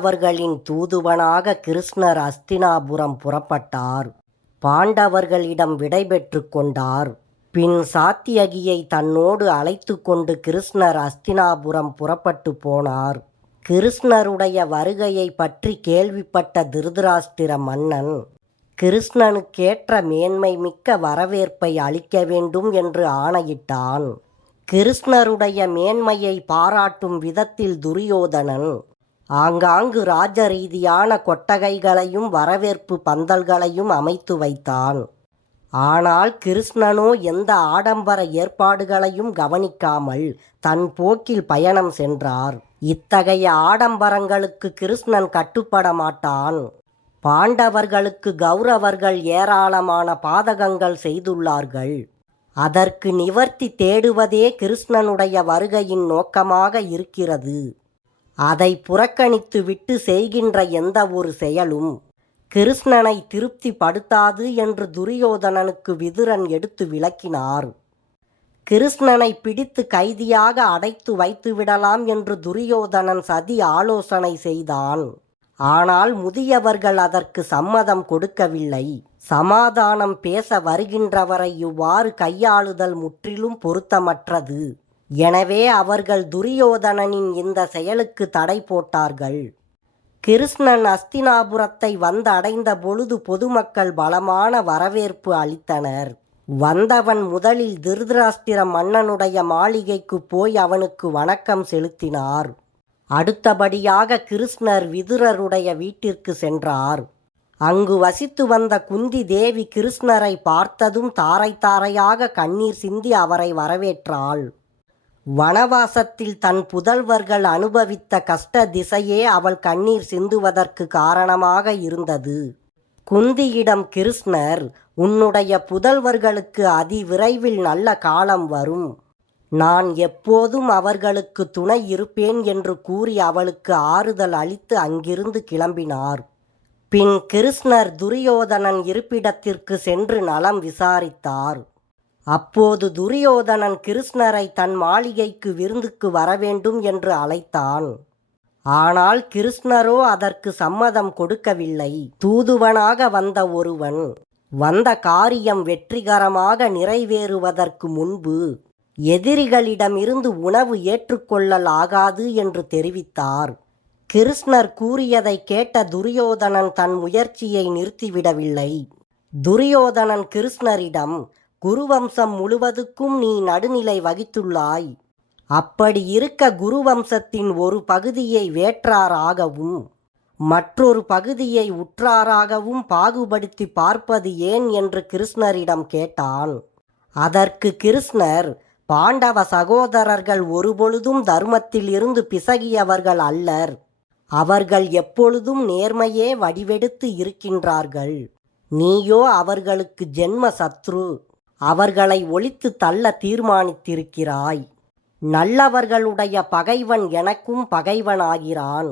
பாண்டவர்களின் தூதுவனாக கிருஷ்ணர் அஸ்தினாபுரம் புறப்பட்டார். பாண்டவர்களிடம் விடைபெற்று கொண்டார். பின் சாத்தியகியை தன்னோடு அழைத்து கொண்டு கிருஷ்ணர் அஸ்தினாபுரம் புறப்பட்டு போனார். கிருஷ்ணருடைய வருகையை பற்றி கேள்விப்பட்ட திருதராஷ்டிர மன்னன் கிருஷ்ணனுக்கேற்ற மேன்மை மிக்க வரவேற்பை அளிக்க வேண்டும் என்று ஆணையிட்டான். கிருஷ்ணருடைய மேன்மையை பாராட்டும் விதத்தில் துரியோதனன் ஆங்காங்கு ராஜரீதியான கொட்டகைகளையும் வரவேற்பு பந்தல்களையும் அமைத்து வைத்தான். ஆனால் கிருஷ்ணனோ எந்த ஆடம்பர ஏற்பாடுகளையும் கவனிக்காமல் தன் போக்கில் பயணம் சென்றார். இத்தகைய ஆடம்பரங்களுக்கு கிருஷ்ணன் கட்டுப்பட மாட்டான். பாண்டவர்களுக்கு கௌரவர்கள் ஏராளமான பாதகங்கள் செய்துள்ளார்கள். அதற்கு நிவர்த்தி தேடுவதே கிருஷ்ணனுடைய வருகையின் நோக்கமாக இருக்கிறது. அதை புறக்கணித்து விட்டு செய்கின்ற எந்த ஒரு செயலும் கிருஷ்ணனை திருப்திப்படுத்தாது என்று துரியோதனனுக்கு விதுரன் எடுத்து விளக்கினார். கிருஷ்ணனை பிடித்து கைதியாக அடைத்து வைத்துவிடலாம் என்று துரியோதனன் சதி ஆலோசனை செய்தான். ஆனால் முதியவர்கள் அதற்கு சம்மதம் கொடுக்கவில்லை. சமாதானம் பேச வருகின்றவரை இவ்வாறு கையாளுதல் முற்றிலும் பொருத்தமற்றது. எனவே அவர்கள் துரியோதனனின் இந்த செயலுக்கு தடை போட்டார்கள். கிருஷ்ணன் அஸ்தினாபுரத்தை வந்து அடைந்த பொழுது பொதுமக்கள் பலமான வரவேற்பு அளித்தனர். வந்தவன் முதலில் திருதராஷ்டிர மன்னனுடைய மாளிகைக்கு போய் அவனுக்கு வணக்கம் செலுத்தினார். அடுத்தபடியாக கிருஷ்ணர் விதுரருடைய வீட்டிற்கு சென்றார். அங்கு வசித்து வந்த குந்தி தேவி கிருஷ்ணரை பார்த்ததும் தாரை தாரையாக கண்ணீர் சிந்தி அவரை வரவேற்றாள். வனவாசத்தில் தன் புதல்வர்கள் அனுபவித்த கஷ்ட திசையே அவள் கண்ணீர் சிந்துவதற்கு காரணமாக இருந்தது. குந்தியிடம் கிருஷ்ணர் உன்னுடைய புதல்வர்களுக்கு அதிவிரைவில் நல்ல காலம் வரும். நான் எப்போதும் அவர்களுக்கு துணை இருப்பேன் என்று கூறி அவளுக்கு ஆறுதல் அளித்து அங்கிருந்து கிளம்பினார். பின் கிருஷ்ணர் துரியோதனன் இருப்பிடத்திற்கு சென்று நலம் விசாரித்தார். அப்போது துரியோதனன் கிருஷ்ணரை தன் மாளிகைக்கு விருந்துக்கு வரவேண்டும் என்று அழைத்தான். ஆனால் கிருஷ்ணரோ அதற்கு சம்மதம் கொடுக்கவில்லை. தூதுவனாக வந்த ஒருவன் வந்த காரியம் வெற்றிகரமாக நிறைவேறுவதற்கு முன்பு எதிரிகளிடமிருந்து உணவு ஏற்றுக்கொள்ளல் ஆகாது என்று தெரிவித்தார். கிருஷ்ணர் கூறியதை கேட்ட துரியோதனன் தன் முயற்சியை நிறுத்திவிடவில்லை. துரியோதனன் கிருஷ்ணரிடம் குருவம்சம் முழுவதுக்கும் நீ நடுநிலை வகித்துள்ளாய். அப்படி இருக்க குருவம்சத்தின் ஒரு பகுதியை வேற்றாராகவும் மற்றொரு பகுதியை உற்றாராகவும் பாகுபடுத்தி பார்ப்பது ஏன் என்று கிருஷ்ணரிடம் கேட்டான் அதற்கு கிருஷ்ணர் பாண்டவ சகோதரர்கள் ஒருபொழுதும் தர்மத்தில் இருந்து பிசகியவர்கள் அல்லர். அவர்கள் எப்பொழுதும் நேர்மையே வடிவெடுத்து இருக்கின்றார்கள். நீயோ அவர்களுக்கு ஜென்ம சத்ரு. அவர்களை ஒழித்து தள்ள தீர்மானித்திருக்கிறாய். நல்லவர்களுடைய பகைவன் எனக்கும் பகைவனாகிறான்.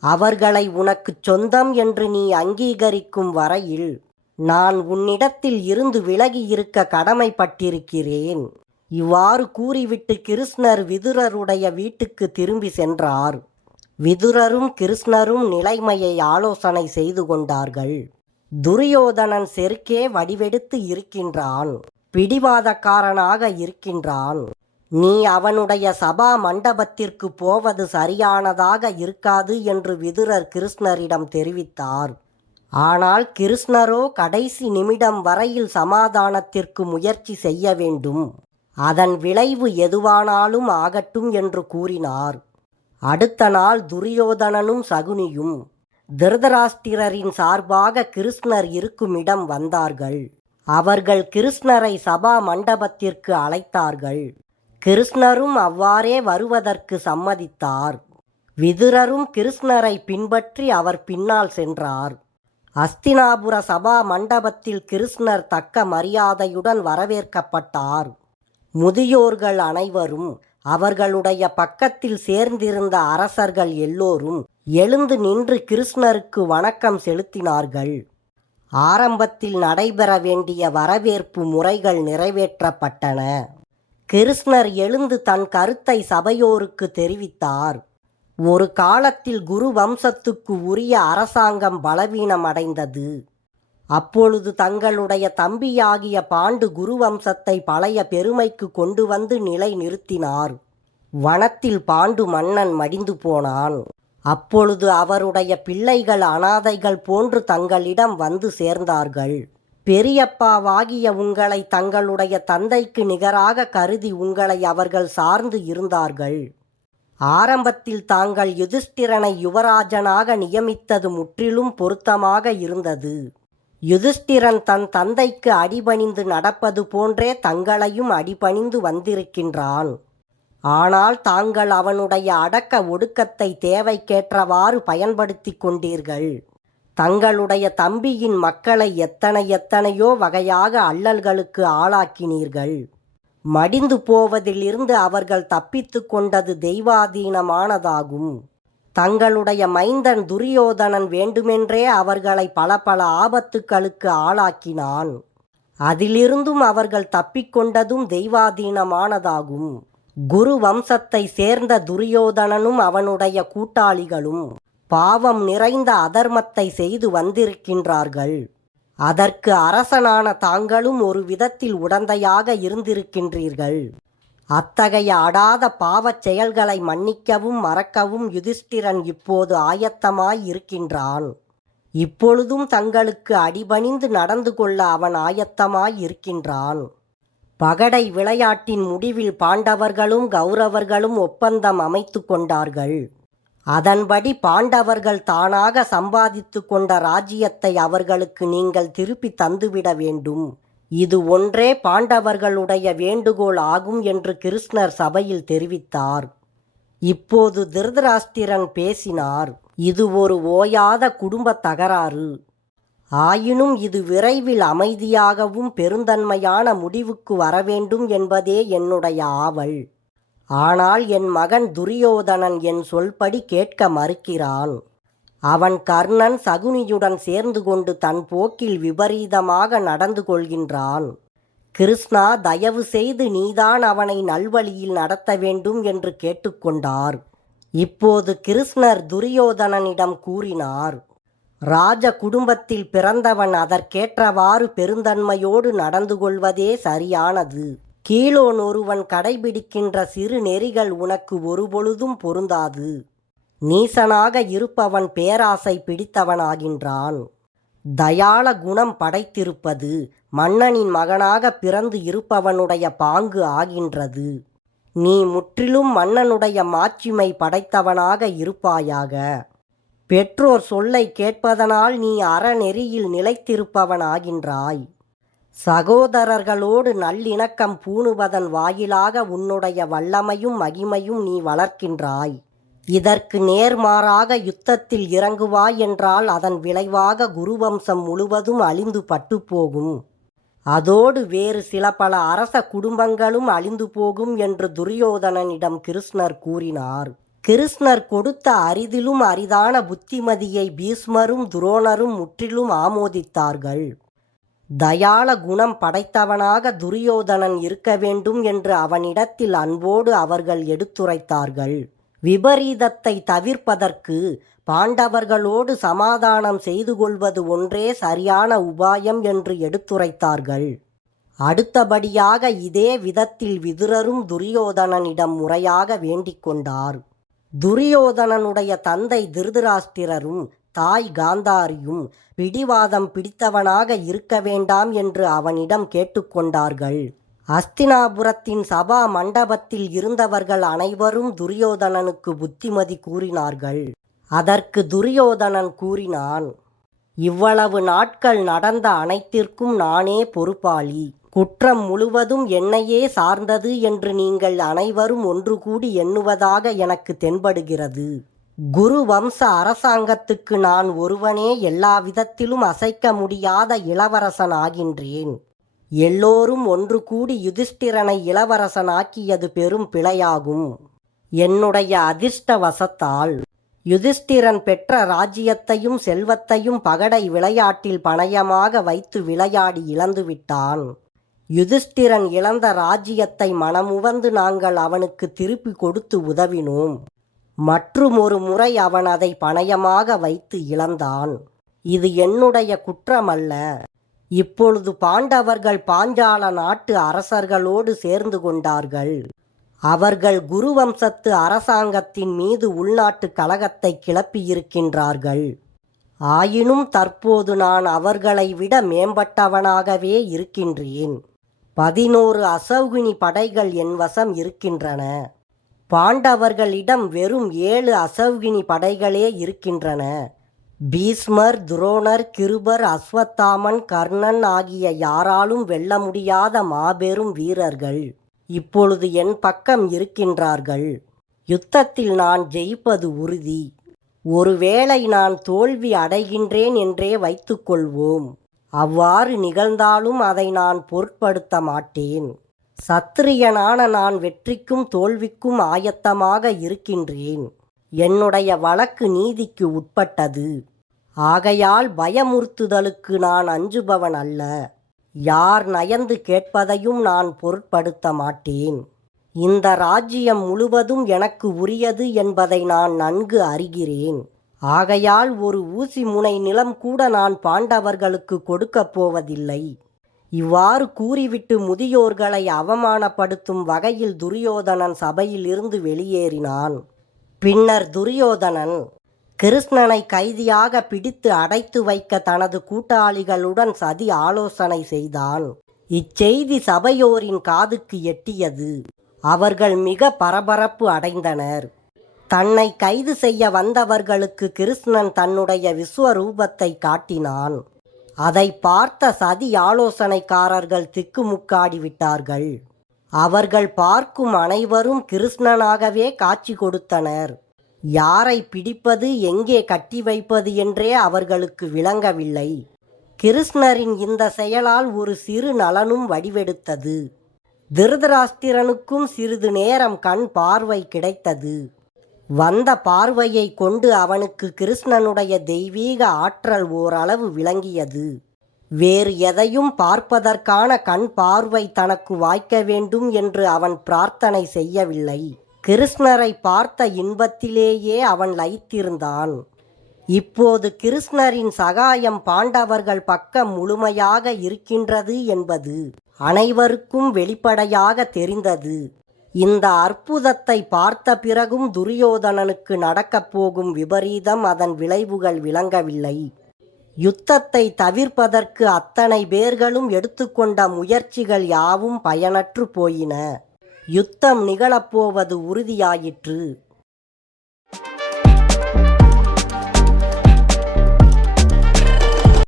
அவர்களை உனக்குச் சொந்தம் என்று நீ அங்கீகரிக்கும் வரையில் நான் உன்னிடத்தில் இருந்து விலகி இருக்க கடமைப்பட்டிருக்கிறேன். இவ்வாறு கூறிவிட்டு கிருஷ்ணர் விதுரருடைய வீட்டுக்கு திரும்பி சென்றார். விதுரரும் கிருஷ்ணரும் நிலைமையை ஆலோசனை செய்து கொண்டார்கள். துரியோதனன் செருக்கே வடிவெடுத்து இருக்கின்றான். பிடிவாதக்காரனாக இருக்கின்றான். நீ அவனுடைய சபா மண்டபத்திற்கு போவது சரியானதாக இருக்காது என்று விதுரர் கிருஷ்ணரிடம் தெரிவித்தார். ஆனால் கிருஷ்ணரோ கடைசி நிமிடம் வரையில் சமாதானத்திற்கு முயற்சி செய்ய வேண்டும். அதன் விளைவு எதுவானாலும் ஆகட்டும் என்று கூறினார். அடுத்த நாள் துரியோதனனும் சகுனியும் திருதராஷ்டிரரின் சார்பாக கிருஷ்ணர் இருக்குமிடம் வந்தார்கள். அவர்கள் கிருஷ்ணரை சபா மண்டபத்திற்கு அழைத்தார்கள். கிருஷ்ணரும் அவ்வாறே வருவதற்கு சம்மதித்தார். விதுரரும் கிருஷ்ணரை பின்பற்றி அவர் பின்னால் சென்றார். அஸ்தினாபுர சபா மண்டபத்தில் கிருஷ்ணர் தக்க மரியாதையுடன் வரவேற்கப்பட்டார். முதியோர்கள் அனைவரும் அவர்களுடைய பக்கத்தில் சேர்ந்திருந்த அரசர்கள் எல்லோரும் எழுந்து நின்று கிருஷ்ணருக்கு வணக்கம் செலுத்தினார்கள். ஆரம்பத்தில் நடைபெற வேண்டிய வரவேற்பு முறைகள் நிறைவேற்றப்பட்டன. கிருஷ்ணர் எழுந்து தன் கருத்தை சபையோருக்கு தெரிவித்தார். ஒரு காலத்தில் குரு வம்சத்துக்கு உரிய அரசாங்கம் பலவீனமடைந்தது. அப்பொழுது தங்களுடைய தம்பியாகிய பாண்டு குரு வம்சத்தை பழைய பெருமைக்கு கொண்டு வந்து நிலை நிறுத்தினார் வனத்தில் பாண்டு மன்னன் மடிந்து போனான். அப்பொழுது அவருடைய பிள்ளைகள் அனாதைகள் போன்று தங்களிடம் வந்து சேர்ந்தார்கள். பெரியப்பாவாகிய உங்களை தங்களுடைய தந்தைக்கு நிகராக கருதி உங்களை அவர்கள் சார்ந்து இருந்தார்கள். ஆரம்பத்தில் தாங்கள் யுதிஷ்டிரனை யுவராஜனாக நியமித்தது முற்றிலும் பொருத்தமாக இருந்தது. யுதிஷ்டிரன் தன் தந்தைக்கு அடிபணிந்து நடப்பது போன்றே தங்களையும் அடிபணிந்து வந்திருக்கின்றான். ஆனால் தாங்கள் அவனுடைய அடக்க ஒடுக்கத்தை தேவைக்கேற்றவாறு பயன்படுத்தி கொண்டீர்கள். தங்களுடைய தம்பியின் மக்களை எத்தனை எத்தனையோ வகையாக அல்லல்களுக்கு ஆளாக்கினீர்கள். மடிந்து போவதிலிருந்து அவர்கள் தப்பித்து கொண்டது தெய்வாதீனமானதாகும். தங்களுடைய மைந்தன் துரியோதனன் வேண்டுமென்றே அவர்களை பல பல ஆபத்துக்களுக்கு ஆளாக்கினான். அதிலிருந்தும் அவர்கள் தப்பிக்கொண்டதும் தெய்வாதீனமானதாகும். குரு வம்சத்தை சேர்ந்த துரியோதனனும் அவனுடைய கூட்டாளிகளும் பாவம் நிறைந்த அதர்மத்தை செய்து வந்திருக்கின்றார்கள். அதற்கு அரசனான தாங்களும் ஒரு விதத்தில் உடந்தையாக இருந்திருக்கின்றீர்கள். அத்தகைய அடாத பாவச் செயல்களை மன்னிக்கவும் மறக்கவும் யுதிஷ்டிரன் இப்போது ஆயத்தமாய் இருக்கின்றான். இப்பொழுதும் தங்களுக்கு அடிபணிந்து நடந்து கொள்ள அவன் ஆயத்தமாய் இருக்கின்றான். பகடை விளையாட்டின் முடிவில் பாண்டவர்களும் கௌரவர்களும் ஒப்பந்தம் அமைத்து கொண்டார்கள். அதன்படி பாண்டவர்கள் தானாக சம்பாதித்து கொண்ட ராஜ்யத்தை அவர்களுக்கு நீங்கள் திருப்பி தந்துவிட வேண்டும். இது ஒன்றே பாண்டவர்களுடைய வேண்டுகோள் ஆகும் என்று கிருஷ்ணர் சபையில் தெரிவித்தார். இப்போது திருதராஷ்டிரன் பேசினார். இது ஒரு ஓயாத குடும்ப தகராறு. ஆயினும் இது விரைவில் அமைதியாகவும் பெருந்தன்மையான முடிவுக்கு வரவேண்டும் என்பதே என்னுடைய ஆவல். ஆனால் என் மகன் துரியோதனன் என் சொல்படி கேட்க மறுக்கிறான். அவன் கர்ணன் சகுனியுடன் சேர்ந்து கொண்டு தன் போக்கில் விபரீதமாக நடந்து கொள்கின்றான். கிருஷ்ணா தயவு செய்து நீதான் அவனை நல்வழியில் நடத்த வேண்டும் என்று கேட்டுக்கொண்டார். இப்போது கிருஷ்ணர் துரியோதனனிடம் கூறினார். ராஜ குடும்பத்தில் பிறந்தவன் அதற்கேற்றவாறு பெருந்தன்மையோடு நடந்து கொள்வதே சரியானது. கீழோன் ஒருவன் கடைபிடிக்கின்ற சிறு நெறிகள் உனக்கு ஒருபொழுதும் பொருந்தாது. நீசனாக இருப்பவன் பேராசை பிடித்தவனாகின்றான். தயாள குணம் படைத்திருப்பது மன்னனின் மகனாக பிறந்து இருப்பவனுடைய பாங்கு ஆகின்றது. நீ முற்றிலும் மன்னனுடைய மாட்சிமை படைத்தவனாக இருப்பாயாக. பெற்றோர் சொல்லை கேட்பதனால் நீ அறநெறியில் நிலைத்திருப்பவனாகின்றாய். சகோதரர்களோடு நல்லிணக்கம் பூணுவதன் வாயிலாக உன்னுடைய வல்லமையும் மகிமையும் நீ வளர்க்கின்றாய். இதற்கு நேர்மாறாக யுத்தத்தில் இறங்குவாய் என்றால் அதன் விளைவாக குருவம்சம் முழுவதும் அழிந்து பட்டுப்போகும். அதோடு வேறு சில பல அரச குடும்பங்களும் அழிந்து போகும் என்று துரியோதனனிடம் கிருஷ்ணர் கூறினார். கிருஷ்ணர் கொடுத்த அரிதிலும் அரிதான புத்திமதியை பீஷ்மரும் துரோணரும் முற்றிலும் ஆமோதித்தார்கள். தயாள குணம் படைத்தவனாக துரியோதனன் இருக்க வேண்டும் என்று அவனிடத்தில் அன்போடு அவர்கள் எடுத்துரைத்தார்கள். விபரீதத்தை தவிர்ப்பதற்கு பாண்டவர்களோடு சமாதானம் செய்து கொள்வது ஒன்றே சரியான உபாயம் என்று எடுத்துரைத்தார்கள். அடுத்தபடியாக இதே விதத்தில் விதுரரும் துரியோதனனிடம் முறையாக வேண்டிக் கொண்டார். துரியோதனனுடைய தந்தை திருதராஷ்டிரரும் தாய் காந்தாரியும் பிடிவாதம் பிடித்தவனாக இருக்க வேண்டாம் என்று அவனிடம் கேட்டுக்கொண்டார்கள். அஸ்தினாபுரத்தின் சபா மண்டபத்தில் இருந்தவர்கள் அனைவரும் துரியோதனனுக்கு புத்திமதி கூறினார்கள். அதற்கு துரியோதனன் கூறினான் இவ்வளவு நாட்கள் நடந்த அனைத்திற்கும் நானே பொறுப்பாளி. குற்றம் முழுவதும் என்னையே சார்ந்தது என்று நீங்கள் அனைவரும் ஒன்று கூடி எண்ணுவதாக எனக்கு தென்படுகிறது. குரு வம்ச அரசாங்கத்துக்கு நான் ஒருவனே எல்லா விதத்திலும் அசைக்க முடியாத இளவரசன் ஆகின்றேன். எல்லோரும் ஒன்று கூடி யுதிஷ்டிரனை இளவரசனாக்கியது பெரும் பிழையாகும். என்னுடைய அதிர்ஷ்டவசத்தால் யுதிஷ்டிரன் பெற்ற ராஜ்யத்தையும் செல்வத்தையும் பகடை விளையாட்டில் பணயமாக வைத்து விளையாடி இழந்துவிட்டான். யுதிஷ்டிரன் இழந்த ராஜ்யத்தை மனமுவந்து நாங்கள் அவனுக்கு திருப்பி கொடுத்து உதவினோம். மற்றும் ஒரு முறை அவன் அதை பணயமாக வைத்து இழந்தான். இது என்னுடைய குற்றமல்ல. இப்பொழுது பாண்டவர்கள் பாஞ்சால நாட்டு அரசர்களோடு சேர்ந்து கொண்டார்கள். அவர்கள் குருவம்சத்து அரசாங்கத்தின் மீது உள்நாட்டு கலகத்தை கிளப்பியிருக்கின்றார்கள். ஆயினும் தற்போது நான் அவர்களை விட மேம்பட்டவனாகவே இருக்கின்றேன். பதினோரு அசௌகினி படைகள் என் வசம் இருக்கின்றன. பாண்டவர்களிடம் வெறும் ஏழு அசௌகினி படைகளே இருக்கின்றன. பீஸ்மர் துரோணர் கிருபர் அஸ்வத்தாமன் கர்ணன் ஆகிய யாராலும் வெல்ல முடியாத மாபெரும் வீரர்கள் இப்பொழுது என் பக்கம் இருக்கின்றார்கள். யுத்தத்தில் நான் ஜெயிப்பது உறுதி. ஒருவேளை நான் தோல்வி அடைகின்றேன் என்றே வைத்துக்கொள்வோம். அவ்வாறு நிகழ்ந்தாலும் அதை நான் பொருட்படுத்த மாட்டேன். சத்திரியனான நான் வெற்றிக்கும் தோல்விக்கும் ஆயத்தமாக இருக்கின்றேன். என்னுடைய வழக்கு நீதிக்கு உட்பட்டது. ஆகையால் பயமுறுத்துதலுக்கு நான் அஞ்சுபவன் அல்ல. யார் நயந்து கேட்பதையும் நான் பொருட்படுத்த மாட்டேன். இந்த ராஜ்யம் முழுவதும் எனக்கு உரியது என்பதை நான் நன்கு அறிகிறேன். ஆகையால் ஒரு ஊசி முனை நிலம் கூட நான் பாண்டவர்களுக்கு கொடுக்கப் போவதில்லை. இவ்வாறு கூறிவிட்டு முதியோர்களை அவமானப்படுத்தும் வகையில் துரியோதனன் சபையிலிருந்து வெளியேறினான். பின்னர் துரியோதனன் கிருஷ்ணனை கைதியாக பிடித்து அடைத்து வைக்க தனது கூட்டாளிகளுடன் சதி ஆலோசனை செய்தான். இச்செய்தி சபையோரின் காதுக்கு எட்டியது. அவர்கள் மிக பரபரப்பு அடைந்தனர். தன்னை கைது செய்ய வந்தவர்களுக்கு கிருஷ்ணன் தன்னுடைய விஸ்வரூபத்தை காட்டினான். அதை பார்த்த சதி ஆலோசனைக்காரர்கள் திக்குமுக்காடி விட்டார்கள். அவர்கள் பார்க்கும் அனைவரும் கிருஷ்ணனாகவே காட்சி கொடுத்தனர். யாரை பிடிப்பது எங்கே கட்டி வைப்பது என்றே அவர்களுக்கு விளங்கவில்லை. கிருஷ்ணரின் இந்த செயலால் ஒரு சிறு நலனும் வடிவெடுத்தது. திருதராஸ்திரனுக்கும் சிறிது நேரம் கண் பார்வை கிடைத்தது. வந்த பார்வையை கொண்டு அவனுக்கு கிருஷ்ணனுடைய தெய்வீக ஆற்றல் ஓரளவு விளங்கியது. வேறு எதையும் பார்ப்பதற்கான கண் பார்வை தனக்கு வாய்க்க வேண்டும் என்று அவன் பிரார்த்தனை செய்யவில்லை. கிருஷ்ணரை பார்த்த இன்பத்திலேயே அவன் லயித்திருந்தான். இப்போது கிருஷ்ணரின் சகாயம் பாண்டவர்கள் பக்கம் முழுமையாக இருக்கின்றது என்பது அனைவருக்கும் வெளிப்படையாக தெரிந்தது. இந்த அற்புதத்தை பார்த்த பிறகும் துரியோதனனுக்கு நடக்கப் போகும் விபரீதம் அதன் விளைவுகள் விளங்கவில்லை. யுத்தத்தை தவிர்ப்பதற்கு அத்தனை பேர்களும் எடுத்துக்கொண்ட முயற்சிகள் யாவும் பயனற்று போயின. யுத்தம் நிகழப்போவது உறுதியாயிற்று.